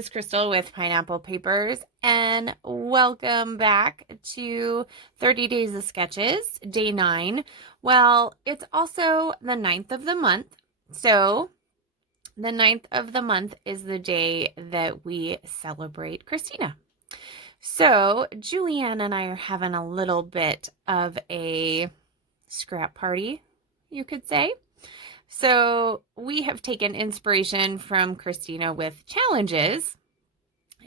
is Crystal with Pineapple Papers, and welcome back to 30 Days of Sketches, day 9. Well, it's also the 9th of the month, so the 9th of the month is the day that we celebrate Khristina. So Julianne and I are having a little bit of a scrap party, you could say. So we have taken inspiration from Khristina with challenges,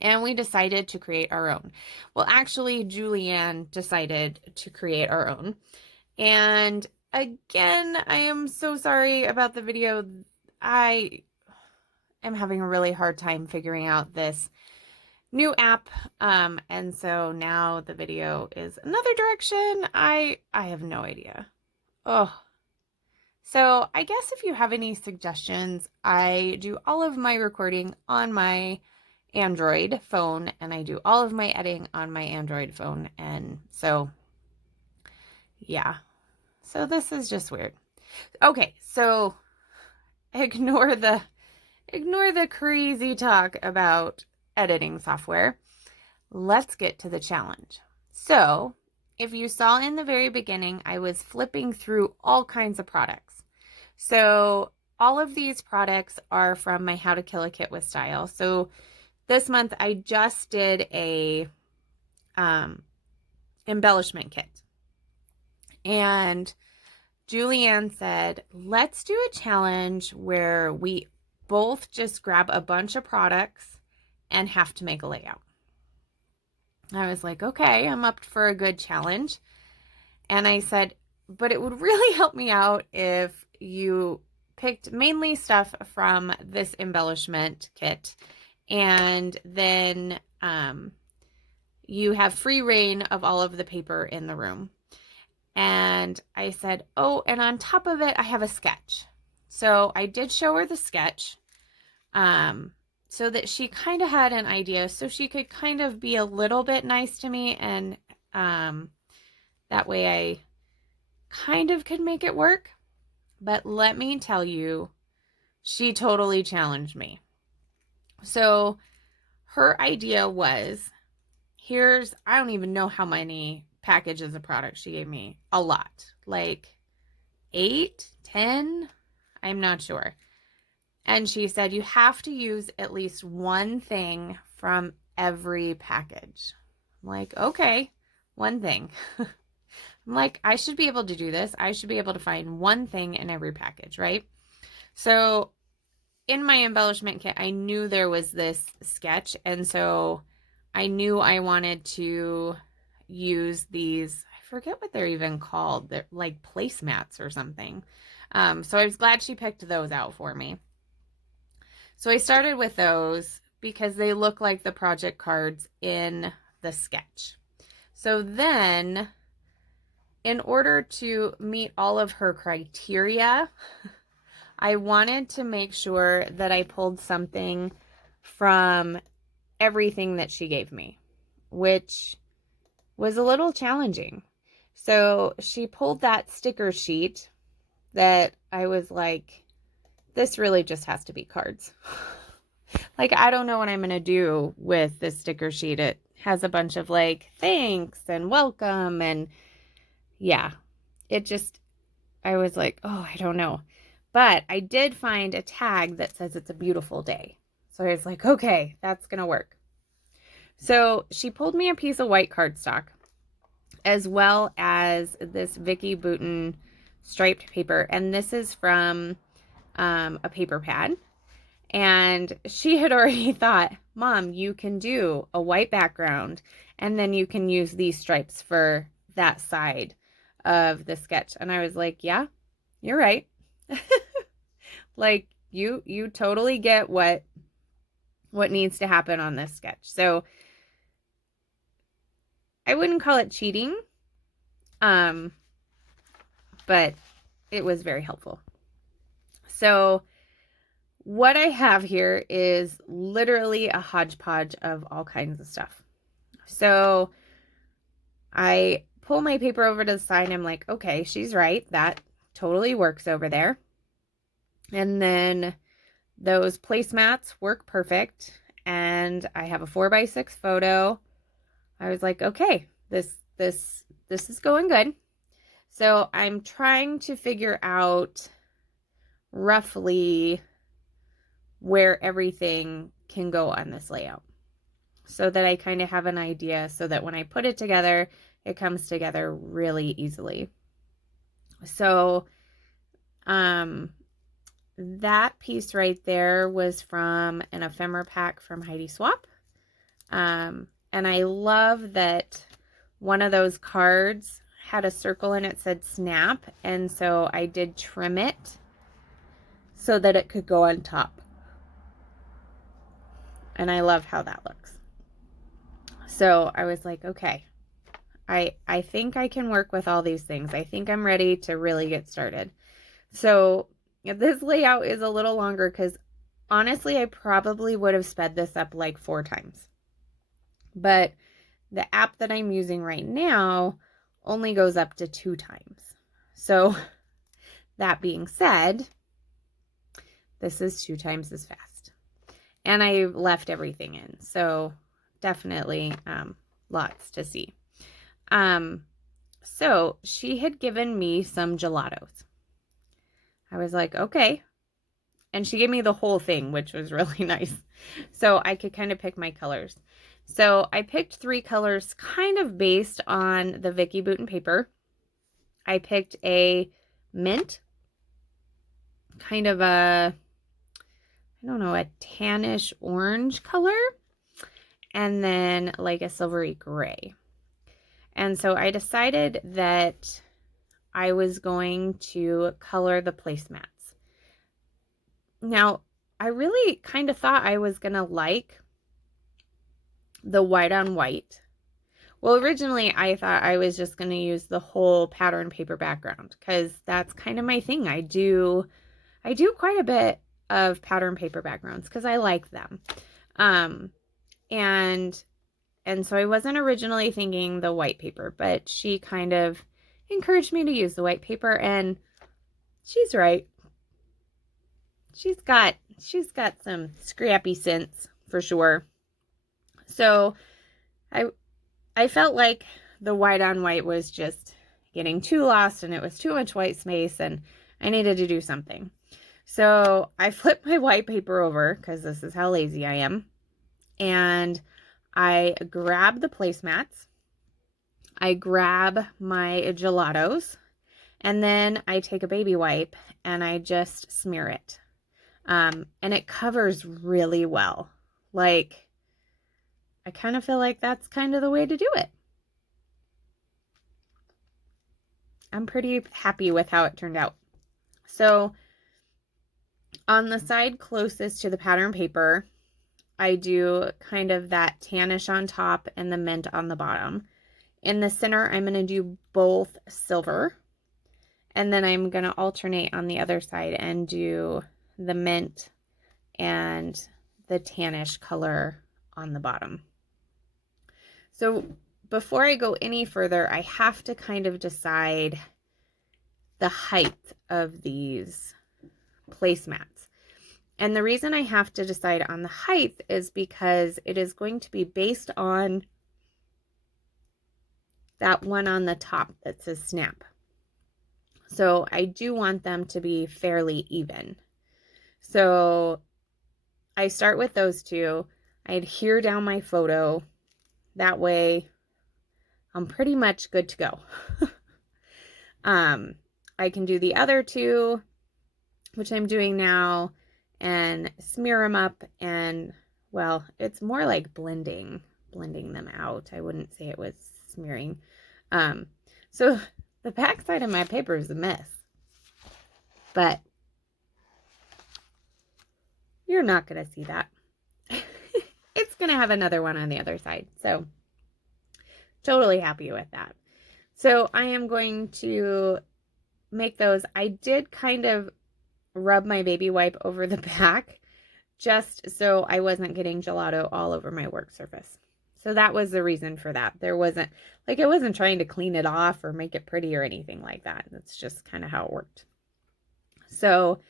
and we decided to create our own. Well, actually, Julianne decided to create our own. And again, I am so sorry about the video. I am having a really hard time figuring out this new app. And so now the video is another direction. I have no idea. Oh. So I guess if you have any suggestions, I do all of my recording on my Android phone, and I do all of my editing on my Android phone. And so, yeah. So this is just weird. Okay, so ignore the crazy talk about editing software. Let's get to the challenge. So if you saw in the very beginning, I was flipping through all kinds of products. So all of these products are from my How to Kill a Kit with Style. So this month I just did a embellishment kit. And Julianne said, let's do a challenge where we both just grab a bunch of products and have to make a layout. I was like, okay, I'm up for a good challenge. And I said, but it would really help me out if you picked mainly stuff from this embellishment kit, and then you have free reign of all of the paper in the room. And I said, oh, and on top of it, I have a sketch. So I did show her the sketch so that she kind of had an idea, so she could kind of be a little bit nice to me, and that way I kind of could make it work. But let me tell you, she totally challenged me. So her idea was, I don't even know how many packages of product she gave me. A lot. Like 8, 10, I'm not sure. And she said, you have to use at least one thing from every package. I'm like, okay, one thing. I'm like, I should be able to do this. I should be able to find one thing in every package, right? So in my embellishment kit, I knew there was this sketch. And so I knew I wanted to use these, I forget what they're even called. They're like placemats or something. So I was glad she picked those out for me. So I started with those because they look like the project cards in the sketch. So then, in order to meet all of her criteria, I wanted to make sure that I pulled something from everything that she gave me, which was a little challenging. So she pulled that sticker sheet that I was like, this really just has to be cards. Like, I don't know what I'm going to do with this sticker sheet. It has a bunch of like, thanks and welcome, and yeah, I was like, oh, I don't know. But I did find a tag that says it's a beautiful day. So I was like, okay, that's going to work. So she pulled me a piece of white cardstock, as well as this Vicky Bouton striped paper. And this is from a paper pad. And she had already thought, Mom, you can do a white background, and then you can use these stripes for that side of the sketch. And I was like, yeah, you're right. Like, you totally get what needs to happen on this sketch. So I wouldn't call it cheating, but it was very helpful. So what I have here is literally a hodgepodge of all kinds of stuff. So I pull my paper over to the side, and I'm like, okay, she's right. That totally works over there. And then those placemats work perfect. and I have a 4x6 photo. I was like, okay, this is going good. So I'm trying to figure out roughly where everything can go on this layout so that I kind of have an idea, so that when I put it together, it comes together really easily. So that piece right there was from an ephemera pack from Heidi Swap. And I love that one of those cards had a circle and it said snap, and so I did trim it so that it could go on top. And I love how that looks. So I was like, okay, I think I can work with all these things. I think I'm ready to really get started. So this layout is a little longer because honestly, I probably would have sped this up like 4 times. But the app that I'm using right now only goes up to 2 times. So that being said, this is 2 times as fast. And I left everything in. So definitely lots to see. So she had given me some gelatos. I was like, okay. And she gave me the whole thing, which was really nice. So I could kind of pick my colors. So I picked 3 colors kind of based on the Vicky Bouton paper. I picked a mint, kind of a, I don't know, a tannish orange color, and then like a silvery gray. And so I decided that I was going to color the placemats. Now, I really kind of thought I was going to like the white on white. Well, originally I thought I was just going to use the whole pattern paper background because that's kind of my thing. I do quite a bit of pattern paper backgrounds because I like them. And so I wasn't originally thinking the white paper, but she kind of encouraged me to use the white paper, and she's right. She's got some scrappy sense for sure. So I felt like the white on white was just getting too lost and it was too much white space and I needed to do something. So I flipped my white paper over because this is how lazy I am. And I grab the placemats. I grab my gelatos. And then I take a baby wipe and I just smear it. And it covers really well. Like, I kind of feel like that's kind of the way to do it. I'm pretty happy with how it turned out. So on the side closest to the pattern paper, I do kind of that tannish on top and the mint on the bottom. In the center, I'm going to do both silver. And then I'm going to alternate on the other side and do the mint and the tannish color on the bottom. So before I go any further, I have to kind of decide the height of these placemats. And the reason I have to decide on the height is because it is going to be based on that one on the top that says snap. So I do want them to be fairly even. So I start with those 2. I adhere down my photo. That way I'm pretty much good to go. I can do the other 2, which I'm doing now, and smear them up, and well, it's more like blending them out. I wouldn't say it was smearing. So the back side of my paper is a mess, but you're not going to see that. It's going to have another one on the other side. So totally happy with that. So I am going to make those. I did kind of rub my baby wipe over the back just so I wasn't getting gelato all over my work surface. So that was the reason for that. There wasn't, like, I wasn't trying to clean it off or make it pretty or anything like that. That's just kind of how it worked. So,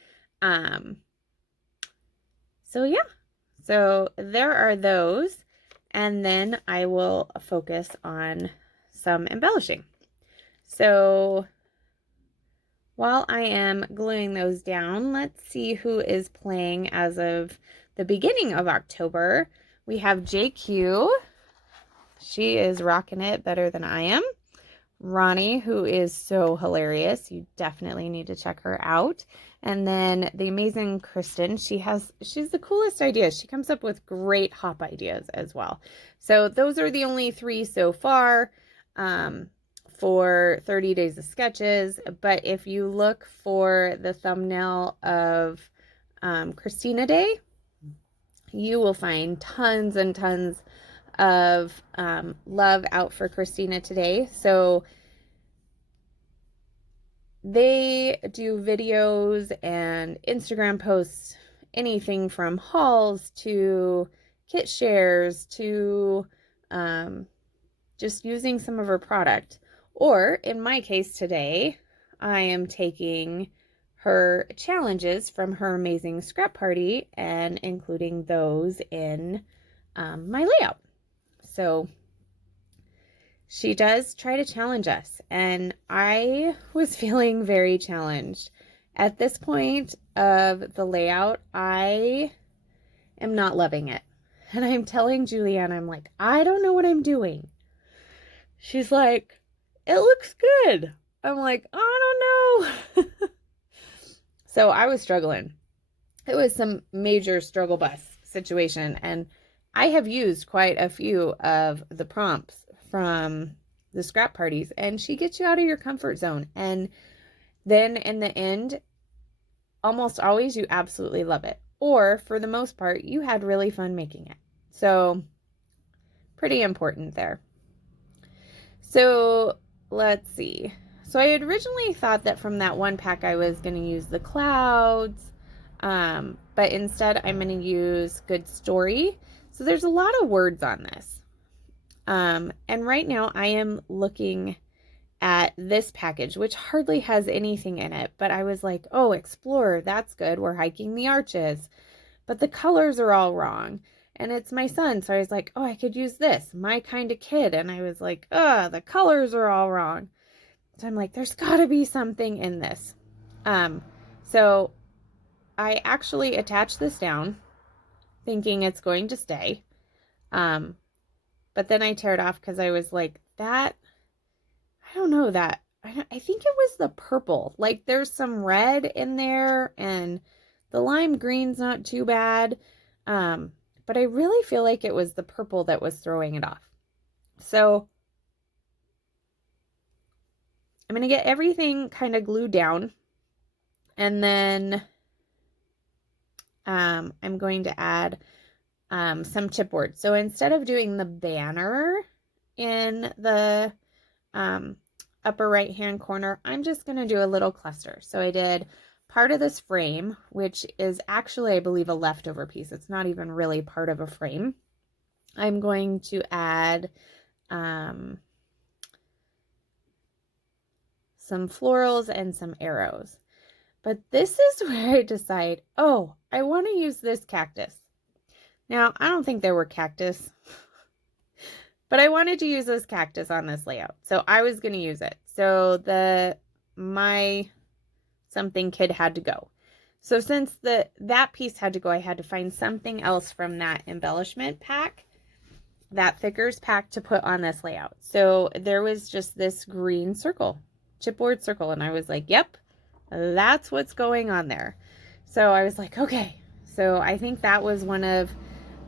yeah. So there are those. And then I will focus on some embellishing. So while I am gluing those down, let's see who is playing as of the beginning of October. We have JQ. She is rocking it better than I am. Ronnie, who is so hilarious. You definitely need to check her out. And then the amazing Kristin. She's the coolest ideas. She comes up with great hop ideas as well. So those are the only 3 so far for 30 Days of Sketches. But if you look for the thumbnail of Khristina Day, you will find tons and tons of love out for Khristina today. So they do videos and Instagram posts, anything from hauls to kit shares to just using some of her product. Or in my case today, I am taking her challenges from her amazing scrap party and including those in my layout. So she does try to challenge us, and I was feeling very challenged. At this point of the layout, I am not loving it. And I'm telling Julianne, I'm like, I don't know what I'm doing. She's like, it looks good. I'm like, I don't know. So I was struggling. It was some major struggle bus situation, and I have used quite a few of the prompts from the scrap parties, and she gets you out of your comfort zone. And then in the end, almost always you absolutely love it. Or for the most part, you had really fun making it. So pretty important there. So let's see. So I had originally thought that from that one pack I was going to use the clouds, but instead I'm going to use Good Story. So there's a lot of words on this. And right now I am looking at this package, which hardly has anything in it, but I was like, oh, Explorer, that's good. We're hiking the arches, but the colors are all wrong. And it's my son. So I was like, oh, I could use this, My Kind of Kid. And I was like, the colors are all wrong. So I'm like, there's gotta be something in this. So I actually attached this down thinking it's going to stay. But then I tear it off because I was like, I don't know that. I think it was the purple. Like there's some red in there and the lime green's not too bad. But I really feel like it was the purple that was throwing it off. So I'm going to get everything kind of glued down. And then I'm going to add some chipboard. So instead of doing the banner in the upper right hand corner, I'm just going to do a little cluster. So I did part of this frame, which is actually, I believe, a leftover piece. It's not even really part of a frame. I'm going to add some florals and some arrows. But this is where I decide, oh, I want to use this cactus. Now, I don't think there were cactus, but I wanted to use this cactus on this layout. So I was going to use it. So my something kid had to go. So since that piece had to go, I had to find something else from that embellishment pack, that thickers pack, to put on this layout. So there was just this green circle, chipboard circle. And I was like, yep, that's what's going on there. So I was like, okay. So I think that was one of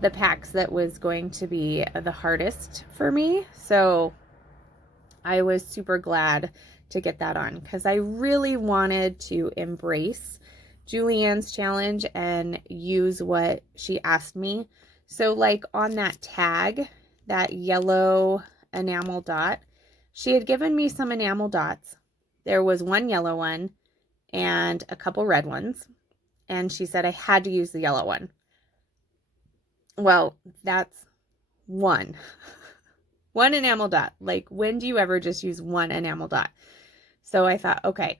the packs that was going to be the hardest for me. So I was super glad to get that on because I really wanted to embrace Julianne's challenge and use what she asked me. So like on that tag, that yellow enamel dot, she had given me some enamel dots. There was one yellow one and a couple red ones. And she said I had to use the yellow one. Well, that's one enamel dot. Like, when do you ever just use one enamel dot? So I thought, okay,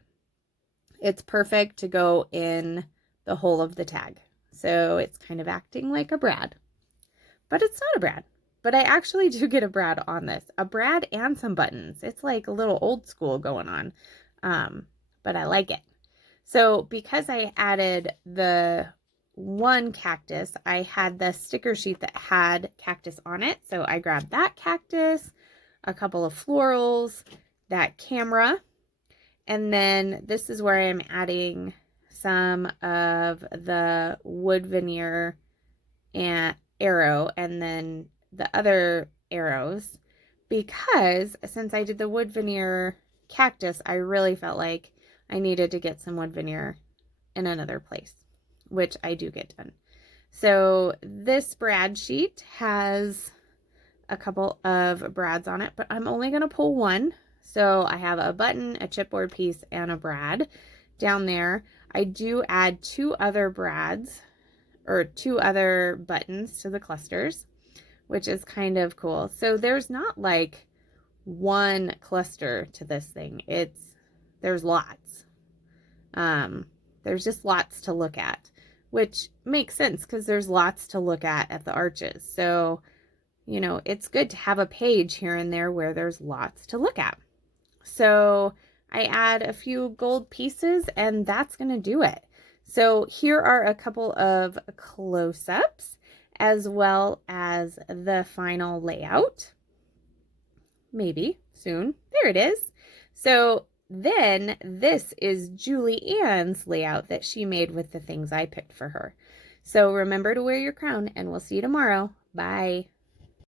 it's perfect to go in the hole of the tag. So it's kind of acting like a brad, but it's not a brad. But I actually do get a brad on this, a brad and some buttons. It's like a little old school going on, but I like it. So because I added the one cactus, I had the sticker sheet that had cactus on it. So I grabbed that cactus, a couple of florals, that camera, and then this is where I'm adding some of the wood veneer and arrow, and then the other arrows, because since I did the wood veneer cactus, I really felt like I needed to get some wood veneer in another place, which I do get done. So this brad sheet has a couple of brads on it, but I'm only going to pull one. So I have a button, a chipboard piece, and a brad down there. I do add two other brads or two other buttons to the clusters, which is kind of cool. So there's not like one cluster to this thing. There's lots. There's just lots to look at, which makes sense because there's lots to look at the arches. So, you know, it's good to have a page here and there where there's lots to look at. So I add a few gold pieces and that's going to do it. So here are a couple of close-ups as well as the final layout. Maybe soon. There it is. So then this is Julie Ann's layout that she made with the things I picked for her. So remember to wear your crown and we'll see you tomorrow. Bye.